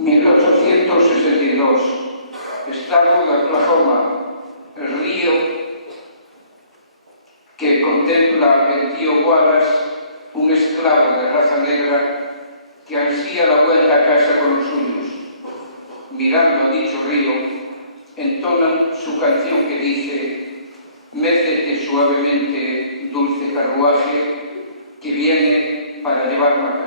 1862, estado de Oklahoma, el río que contempla el tío Wallace, un esclavo de raza negra que ansía la vuelta a casa con los suyos. Mirando a dicho río, entonan su canción que dice: mécete suavemente, dulce carruaje, que viene para llevarme a